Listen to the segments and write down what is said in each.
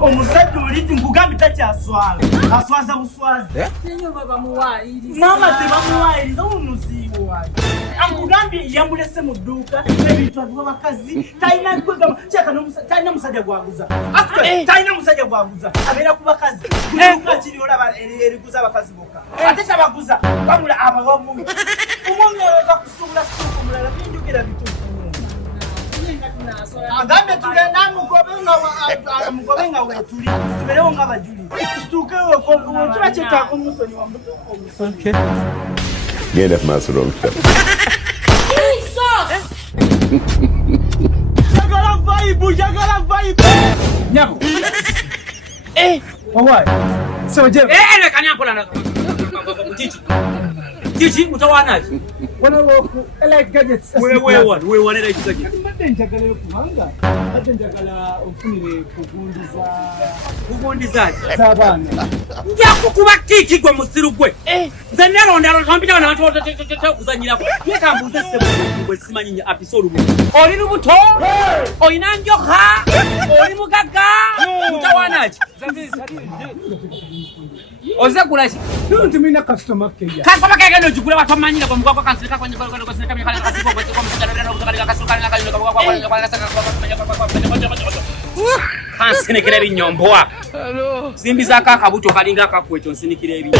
Omusajja oliti nkugambi takyaswala. Aswaza buswazi. Nenyo baba muwaayiriza. Mama tebamuwaayiriza omuziiwo wayi. Ankugambye yambulese mu dduuka ebintu abiwa bakazi. Talina kwegama. Kyaka talina musajja gwaguza. Talina musajja gwaguza. Abeera ku bakazi. Dduuka kiri olaba eriguza abakazi bokka. Ate kyabaguza wabula abawamu. Omwami aweka kusuubula situuka omulala binjogera bituufu. Agambe tugenda mugobe nga weetuli tuberewo ng'abajuli tutuukewo kiba kyetaaga omusonyi wa mutuuka omusonyi. Yeah, that's my wrong stuff. Jagala vibe. Nyako. Wawai. So je. Kanyampola na Chichi utawanaaje? Wana woku like gadgets. Wewe wanera ikizaje? Mbadde njagala okubanga ate njagala ofunire kugundizaje z'abaana. Njakukuba kiki gwe musiru gwe. Nze nalonda kampita na watu kuzanyirako. Yekambuze sebo gwe simanyi nya episode bwe. Oli lubuto? Oyina njoka? Oli mugaga? Utawanaaje? Oze kulachi. Tumina customer care. Customer care no jukula watu manyira kwa mugwa kwa kansika kwa kamera kasipo kwa msajara kwa kasuka kansinikira ebinyomboa zimbi za kaka buto kalinga kakwecho nsinikira ebi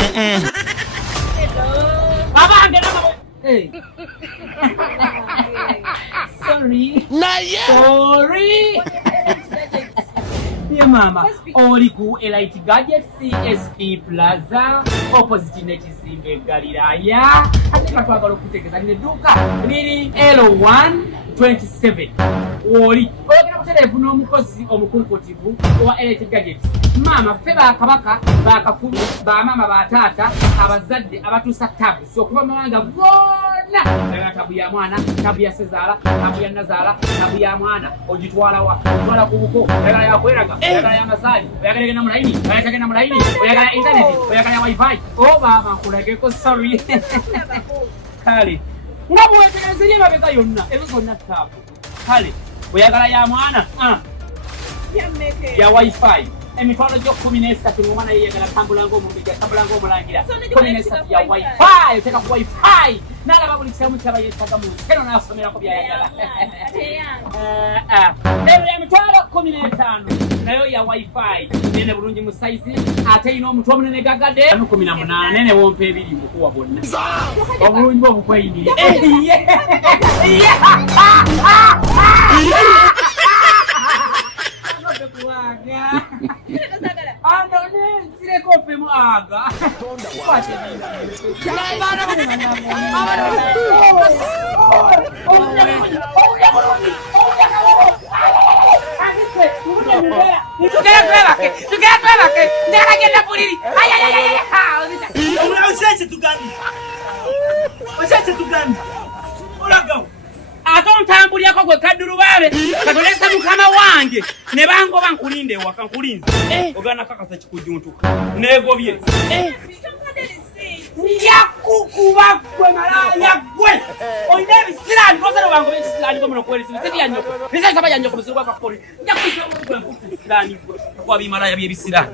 baba ngena baba sorry yeah mama oli ku Elite Gadget CSP Plaza opposite n'ekizimbe Galilaya ate katwagala okutegeeza lino edduuka liri L127 oli oyagala kutereevu n'omukozi omukunkutivu wa Elite Gadget mama ffe bakabaka bakafulu bamama bataata abazadde abatuusa tabu so okuva mawanga gonna oyagala tabu ya mwana tabu ya sezaala tabu ya nazaala tabu ya mwana ogitwalawa otwala ku buko oyagala yakweraga oyagala ya masaali oyagala genda mulaini oyagala genda mulaini oyagala internet oyagala wifi baba nkulageko sorry kale nga bwetegereza eri emabega yonna ezo zonna tabu kale oyagala ya mwana ya wifi emitwalo gyo 13 ngomwana yeyagala tambula ng'omumbejja tambula ng'omulangira 13 ya wifi oteka ku wifi n'alaba buli kisamu kyaba yeetaga mu keno n'asomerako byayagala emitwalo 15 nayo ya wifi nene bulungi mu saizi ate ina omutwe omunene gagadde 18 ne wompa ebiri mukuwa bonna obulungi bwo bukweyinire Atontambulirako gwe kaddurubabe katolesa mukama wange ne bangoba nkulinde ewaka nkulinze ogana kakasa kikujuntuka negobye njakukuba gwe malaya gwe oyina ebisiraani nosano bangoba ekisiraani gomuno kweresi biseti yanyoko bisesaba yanyoko bisirwa kakoli njakuyisa obisiraani gwe kwabimalaya byebisiraani